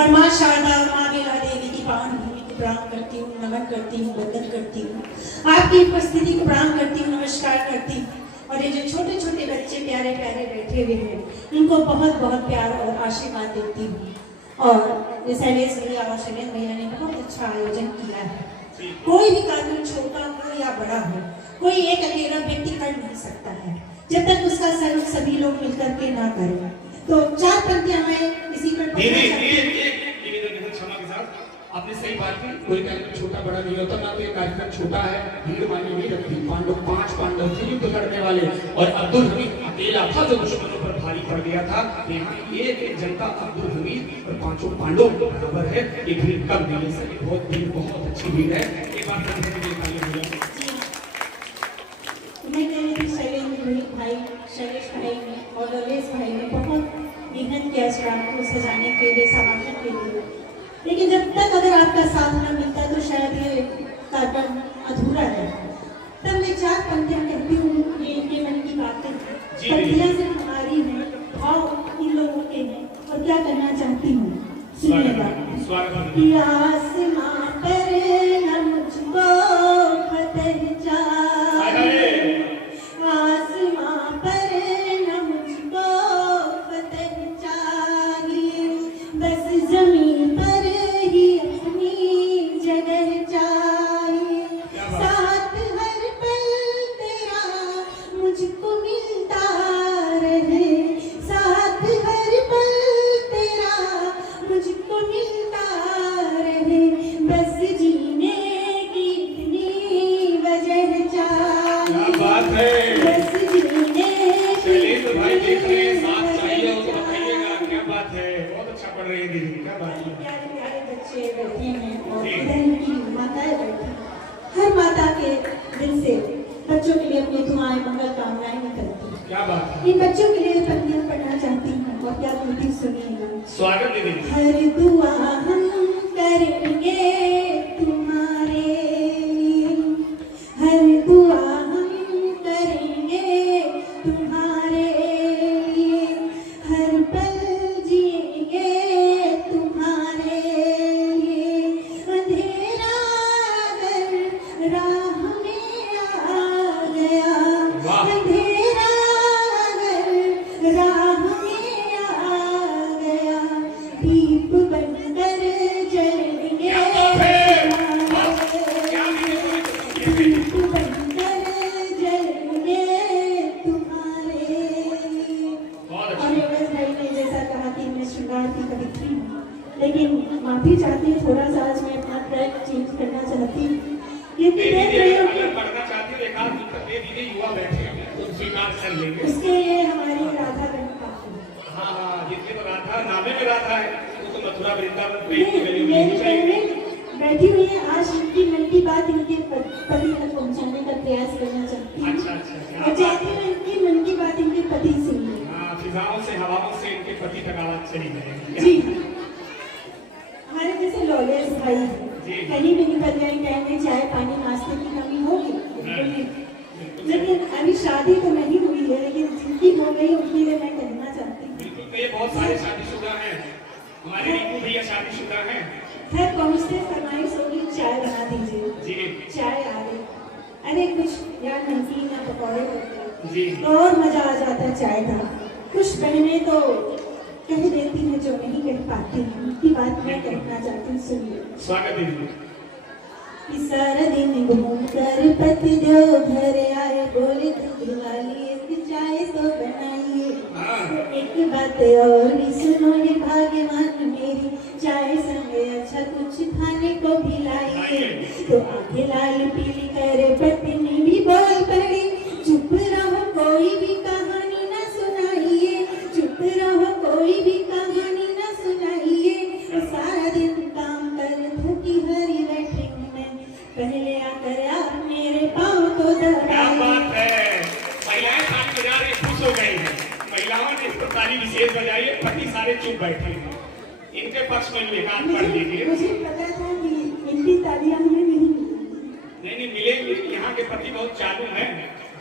और माँ शारदा और माँ लीला देवी की पावन भूमि को प्रणाम करती हूँ, नमन करती हूँ, वंदन करती हूँ, आपकी उपस्थिति को प्रणाम करती हूँ, नमस्कार करती हूँ। और ये जो छोटे छोटे बच्चे प्यारे प्यारे बैठे हुए हैं, इनको बहुत बहुत प्यार और आशीर्वाद देती हूँ। और ये शैलेश भैया और शैलेश भैया ने बहुत अच्छा आयोजन किया है। कोई भी कार्यक्रम छोटा हो या बड़ा हो, कोई एक अकेला व्यक्ति कर नहीं सकता है जब तक उसका सहयोग सभी लोग मिलकर के ना करें। तो 4 पंक्तियां मैं इसी पर क्षमा के साथ आपने सही बात की। कोई कार्यक्रम छोटा बड़ा नहीं होता, ना तो ये कार्यक्रम छोटा है, भीड़ मानी नहीं रखती। 5 पांडव थे युद्ध लड़ने वाले, और अब्दुल हमीद अकेला था जो दुश्मनों पर भारी पड़ गया था। यहाँ की एक जनता अब्दुल हमीद और 5 पांडव बराबर है। ये भीड़ कम नहीं है, बहुत अच्छी भीड़ है। एक बात करने के लिए मैं कह रही थी शैलेश भाई ने और ललेश भाई ने बहुत मेहनत किया इस रात को सजाने के लिए, समापन के लिए। लेकिन जब तक अगर आपका साथ न मिलता तो शायद ये कार्यक्रम अधूरा है। तब मैं 4 पंक्तियां कहती हूँ, ये इनके मन की बातें। पंक्तियां सिर्फ हमारी हैं, भाव इन लोगों के हैं, और क्या करना चाहती हूँ सुनिएगा। आसमां पर न मुझको फतह चाहिए, आसमां पर न मुझको फतह चाहिए, बस जमीन पर ही अपनी जगह चाहिए। साथ हर पल तेरा मुझको मिलता रहे, साथ हर पल तेरा मुझको मिलता रहे, बस जीने की इतनी वजह चाहिए। बात है बस जीने भाई देख रहे हैं, साथ चाहिए हो तो बताइएगा। क्या बात है, बहुत अच्छा पढ़ रही है दीदी, क्या बात है। प्यारे प्यारे बच्चे बैठे हैं और इधर की माताएं बैठी। हर माता के दिल से बच्चों के लिए अपनी दुआएं, मंगल कामनाएं निकलती हैं। क्या बात है। इन बच्चों के लिए पंक्तियां पढ़ना चाहती हूँ और क्या बोलती सुनिएगा। स्वागत दीदी। हर दुआ हम करेंगे तुम्हारे लिए, हर दुआ हम करेंगे तुम्हारे लिए, हर पल जिएंगे तुम्हारे लिए। अंधेरा अगर राह में आ गया, अंधेरा अगर राह में आ गया, दीप बनकर जलेंगे, दीप बनकर जलेंगे तुम्हारे लिए। और योगेश भाई ने जैसा कहा कि मैं श्रृंगार की कवित्री हूँ, लेकिन माफी चाहती हूँ, थोड़ा सा आज मैं अपना ट्रैक चेंज करना चाहती हूँ, क्योंकि देख रही हूँ कि पढ़ना चाहती है। एक आध दिन तक दीदी युवा बैठे हैं, तो स्वीकार कर लेंगे। उसके लिए हमारी राधा बहन काफी है। हाँ, जिसके तो राधा नामे में राधा है, वो तो मथुरा वृंदावन प्रेम की गली में चाहिए। बैठी हुई है, आज इनकी मन की बात इनके पति तक पहुंचाने का प्रयास करना चाहती हूँ। अच्छा। और चाहती हूँ इनकी मन की बात इनके पति से मिले। हाँ, फिजाओं से, हवाओं से इनके पति तक आवाज चली जाएगी। जी, हमारे जैसे लॉलेस भाई हैं, कहीं भी निकल जाए, टाइम में चाय पानी नाश्ते की कमी होगी बिल्कुल नहीं। लेकिन अभी शादी तो नहीं हुई है, लेकिन जिनकी हो गई उनके लिए मैं कहना चाहती हूँ। बिल्कुल, ये बहुत सारे शादीशुदा हैं, हमारे रिंकू भैया शादीशुदा हैं। घर पहुँचते फरमाइश होगी, चाय बना दीजिए। जी, चाय आ गई, अरे कुछ या नमकीन या पकौड़े होते जी, तो और मजा आ जाता है चाय का। कुछ बहनें तो कह देती हैं जो नहीं कह पाती हैं, उनकी बात मैं कहना चाहती हूँ, सुनिए। स्वागत दीदी। कि सारा दिन घूम कर पति जो घर आए, बोले दूध वाली एक चाय तो बनाइए। एक बात और भी सुनो ये भाग्यवान मेरी, चाय संगे अच्छा कुछ खाने को भी लाइए। तो आंखें लाल पीली करे पत्नी भी बोल पड़ी, चुप रहो कोई भी कहानी न सुनाइए, चुप रहो कोई भी कहानी न सुनाइए। सारा दिन काम कर थकी हारी बैठी हूँ मैं, पहले आकर आप मेरे पाँव तो दबाइए। क्या बात है, महिलाएं ताली बजा रही, खुश हो गई हैं। महिलाओं ने इसको ताली विशेष बजाई है, पति सारे चुप बैठे हैं। इनके पक्ष में एक हाथ पढ़ लीजिए। मुझे पता था कि इनकी तालियां हमें नहीं नहीं मिलेंगी। यहाँ के पति बहुत चालू हैं,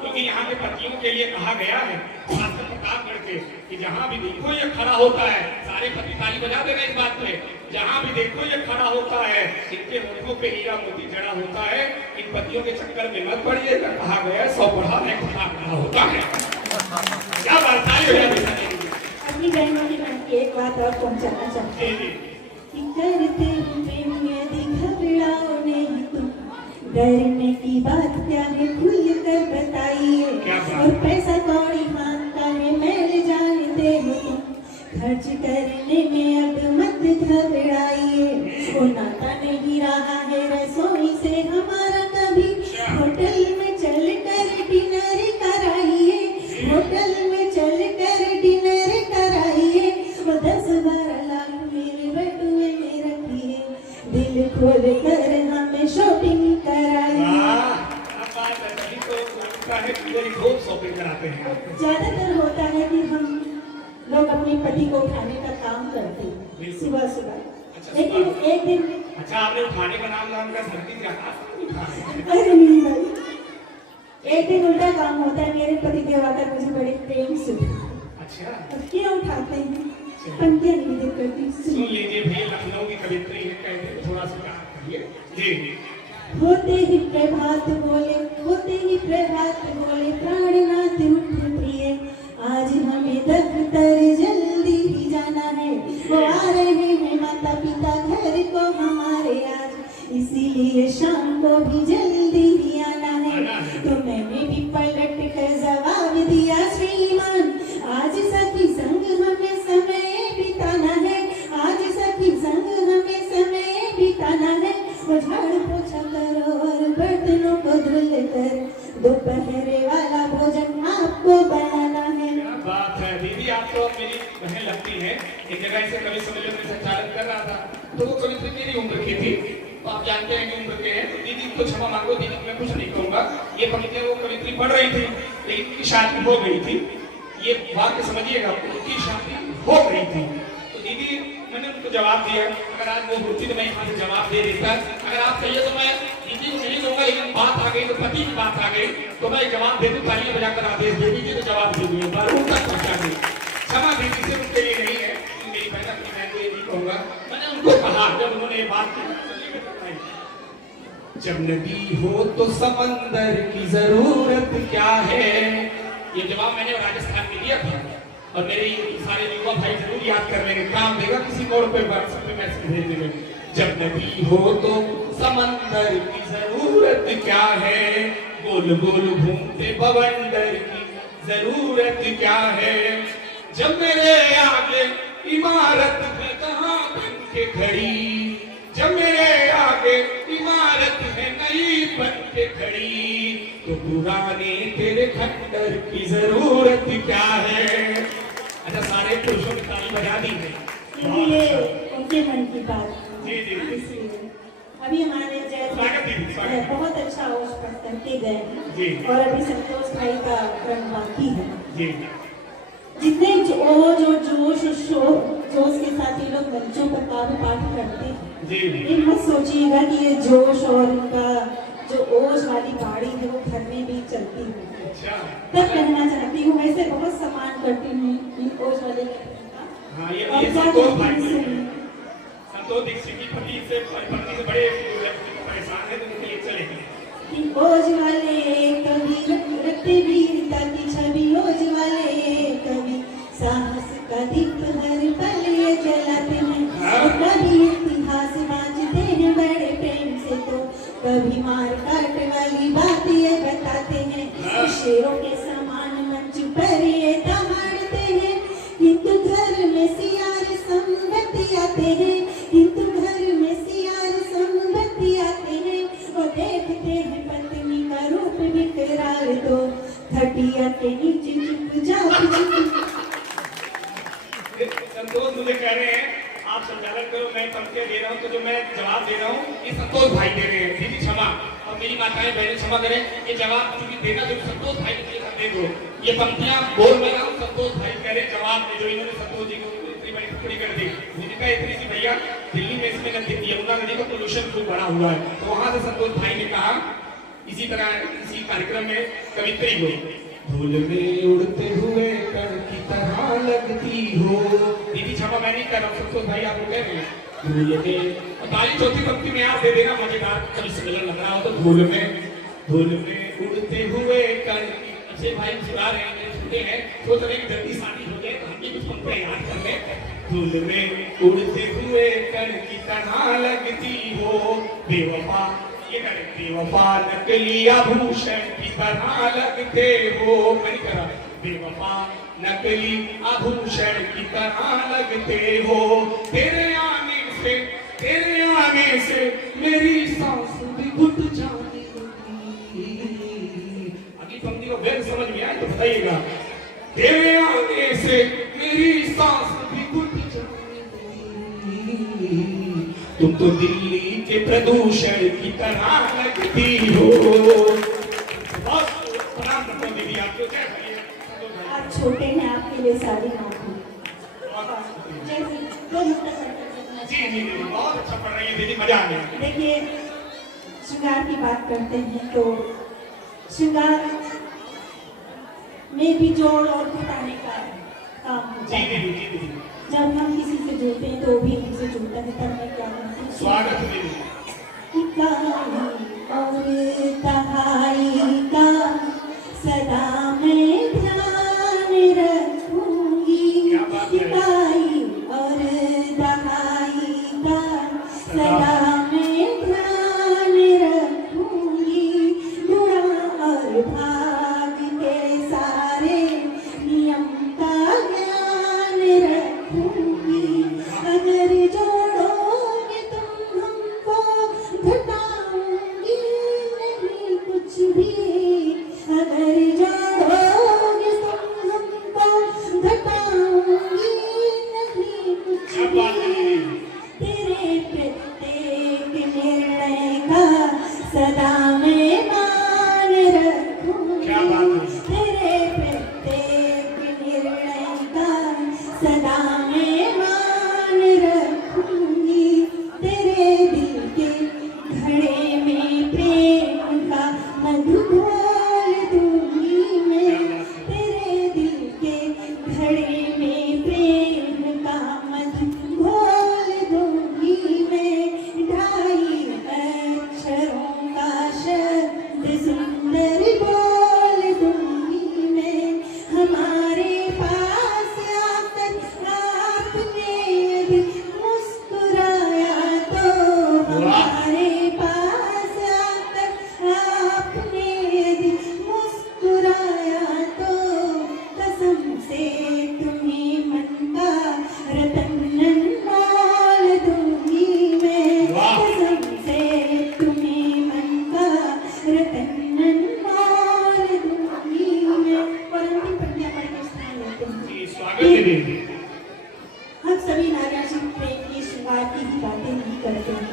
क्योंकि यहाँ के पतियों के लिए कहा गया है, खासकर प्रतापगढ़ के, कि जहाँ भी देखो ये खड़ा होता है, सारे पति ताली बजा देगा इस बात पे। जहाँ भी देखो ये खड़ा होता है, इनके होठों पे हीरा मोती जड़ा होता है। इन पतियों के चक्कर में मत पड़िएगा, कहा गया 100 बढ़ा में खड़ा होता है। क्या बात है अपनी बहनों की मन की एक बात और पहुंचाना चाहते हैं कि करते प्रेम यदि घबराओ नहीं तुम, डरने की बात क्या है खुल कर बताइए। और पैसा कौड़ी मांगता है मैल जानते हो तुम, खर्च करने में अब मत घबराइए। वो नाता नहीं रहा है रसोई से हमारा कभी, होटल में चल कर डिनर कराइए, होटल में चल कर डिनर कराइए। वो 10-12 लाख मेरे बटुए में रखिए, दिल खोल कर हमें शॉपिंग कराइए। शॉपिंग कराते हैं। ज्यादातर होता है कि हम लोग अपने पति को उठाने का काम करते हैं सुबह सुबह, लेकिन एक दिन अच्छा आपने उठाने का नाम का धरती से आकाश में उठा। अरे नहीं भाई, एक दिन उल्टा काम होता है। मेरे पति देव आकर मुझे बड़े प्रेम से अच्छा अब क्या उठाते हैं, पंक्तियां निवेदित करती सुन लीजिए भैया, लखनऊ की कवित्री है, कहते हैं थोड़ा सा काम करिए जी। होते ही प्रभात बोले, होते ही प्रभात बोले, प्राणनाथ उठ प्रिय, आज हमें दफ्तर जल्दी ही जाना है। वो आ रहे हैं माता पिता घर को हमारे आज, इसीलिए शाम को भी जल्दी ही आना है। तो मैंने भी पलट कर जवाब दिया, श्रीमान आज सखी संग हमें समय बिताना है, आज सखी संग हमें समय बिताना है। वो झाड़ू पोछा करो और बर्तनों को धुल कर, दोपहर वाला भोजन आपको बनाना है। क्या बात है दीदी, आप तो मेरी बहन लगती है। एक जगह से कवि सम्मेलन में संचालन कर रहा था, तो वो कवित्री मेरी उम्र की थी। तो आप जानते हैं कि उम्र के हैं, तो दीदी को क्षमा मांगो, दीदी को मैं कुछ नहीं कहूँगा। ये कविता वो कवित्री पढ़ रही थी, लेकिन उनकी शादी हो गई थी। ये वाक्य समझिएगा, उनकी शादी हो गई थी। तो दीदी मैंने उनको जवाब दिया, अगर आज वो होती तो मैं यहाँ से जवाब दे देता। अगर आप कहिए तो मैं दीदी को नहीं दूंगा, लेकिन बात आ गई तो पति की बात आ गई तो मैं जवाब दे दूँ। तालियां बजाकर आदेश दे दीजिए तो जवाब दे दूंगा, बार तक पहुँचा दी। क्षमा दीदी से उनके लिए नहीं है, मेरी बहन अपनी मैं तो ये नहीं कहूँगा। मैंने उनको कहा जब उन्होंने ये बात की, जब नदी हो तो समंदर की जरूरत क्या है। ये जवाब मैंने राजस्थान में दिया था, और मेरे सारे युवा भाई जरूर याद कर लेंगे, काम देगा किसी मोड़ पे व्हाट्सएप पे मैसेज भेज देंगे। जब नदी हो तो समंदर की जरूरत क्या है, गोल गोल घूमते बवंडर की जरूरत क्या है। जब मेरे आगे इमारत है कहाँ बन के खड़ी, जब मेरे आगे इमारत है नई बन के खड़ी, तो पुराने तेरे खंडर की जरूरत क्या है। अच्छा सारे पुरुषों ने ताली बजा दी है, ये उनके मन की बात जी जी। इसलिए अभी हमारे स्वागत दीदी, स्वागत। बहुत अच्छा उस पर करके गए जी। हैं, और अभी संतोष भाई का क्रम बाकी है जी। जितने जो जोश के साथ ये लोग मंचों पर काव्य पाठ करते हैं जी। ये मत सोचिएगा कि ये जोश और उनका जो ओज वाली बाड़ी है वो घर में भी चलती है। अच्छा तब कहना चाहती हूँ, वैसे बहुत सम्मान करती हूँ इन ओज वाले हाँ ये और क्या संतोष कहती भाई हूँ, संतोष दीक्षित की पति से बड़े परेशान है, तो उनके लिए चलेंगे कि ओज वाले कभी रखते वीरता की छवि, ओज वाले कभी साहस का दीप हर पल ये जलाते हैं, और कभी इतिहास बांचते हैं बड़े प्रेम से, तो कभी मार काट वाली बात ये बताते हैं। शेरों के समान मंच पर ये दहाड़ते हैं, किंतु घर में सियार संगति आते हैं, किंतु घर में सियार संगति आते हैं। और देखते हैं पत्नी का रूप विकराल, तो खटिया के नीचे चुप जाओ। संतोष मुझे कह रहे हैं आप संचालन करो, मैं पंक्तियां दे रहा हूँ, तो जो मैं जवाब दे रहा हूँ ये संतोष भाई दे रहे हैं। दीदी क्षमा, और मेरी माताएं बहनें क्षमा करें, ये जवाब क्योंकि देना जो संतोष भाई के दे दो। ये पंक्तियां बोल मैं रहा हूँ, संतोष भाई कह रहे जवाब दे, जो इन्होंने संतोष जी को इतनी बड़ी टिप्पणी कर दी। मुझे कहा इतनी सी भैया दिल्ली में इसमें यमुना नदी का पोल्यूशन खूब बढ़ा हुआ है, तो वहां से संतोष भाई ने कहा इसी तरह इसी कार्यक्रम में कवित्री को, धूल में उड़ते हुए कण की तरह लगती हो। दीदी क्षमा मैं नहीं कर रहा हूँ, संतोष भाई आपको कह रहे हैं धूल में, और ताली चौथी पंक्ति में आप दे देना मजेदार, कभी सिमिलर लग रहा हो तो धूल में उड़ते हुए कण। अच्छे भाई मुस्कुरा रहे हैं, मेरे छोटे हैं, सोच रहे हैं कि जल्दी शादी हो जाए तो हम भी कुछ पंक्तियां याद कर लें। धूल में उड़ते हुए कण की तरह लगती हो बेवफा, ये करें बेवफा नकली आभूषण की तरह लगते हो, नहीं करा बेवफा नकली आभूषण की तरह लगते हो, तेरे आने से मेरी सांस भी घुट जाने लगी। अभी पंक्ति को वेद समझ में आए तो बताइएगा। तेरे आने से मेरी सांस भी घुट जाने लगी, तुम तो दिल्ली के प्रदूषण की तरह लगती हो। बहुत प्रणाम करता हूं दीदी आपको, जय भैया। आप छोटे हैं, आपके लिए साड़ी माफ है। जी जी जी, बहुत अच्छा पढ़ रही है दीदी, मजा आ गया। देखिए, श्रृंगार की बात करते हैं तो श्रृंगार में भी जोड़ और घटाने का काम होता है। जी दीदी। जब हम किसी से जुड़ते हैं तो वो भी हमसे जुड़ता है, तब मैं क्या करती हूँ? स्वागत है दीदी। इकाई और तहाई का सदा मैं ध्यान रखूंगी। क्या बात है? इकाई और तहाई का सदा मैं ध्यान रखूंगी। गुणा और भाग के सारे नियम का ज्ञान रखूंगी। अगर जोड़ोगे तुम हमको घटाऊंगी नहीं कुछ भी। अगर जोड़ोगे तुम हमको घटाऊंगी नहीं कुछ क्या बात है भी। दीदी? तेरे प्रत्येक निर्णय का सदा मैं मान रखूंगी। क्या बात है? तेरे प्रत्येक निर्णय का सदा मैं मान रखूंगी। तेरे दिल के घड़े में प्रेम का मधु घोल दूंगी मैं। तेरे दिल के घड़े में प्रेम का मधु घोल दूंगी मैं। ढाई अक्षरों का शब्द सुंदर बोल दूंगी मैं। हमारे पास आकर आपने यदि मुस्कुराया तो, हमारे पास आकर आपने यदि मुस्कुराया तो, कसम से तुम्हें मन का रतन मोल दूंगी मैं। वाह। कसम से तुम्हें मन का रतन मोल दूंगी मैं। और अंतिम पंक्तियां पढ़ के स्थान लेते हैं। जी, स्वागत है दीदी। हम सभी नारियां सिर्फ प्रेम की श्रृंगार की ही बातें नहीं करते हैं।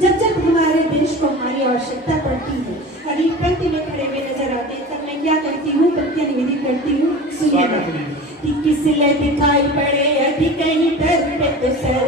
जब जब हमारे देश को हमारी आवश्यकता पड़ती है, अभी पंक्ति में खड़े हुए नजर आते हैं, तब मैं क्या करती हूँ? पंक्तियां निवेदित करती हूँ। स्वागत है सुनिए कि किस लिए दिखाई पड़े अभी कहीं दर पे तो सर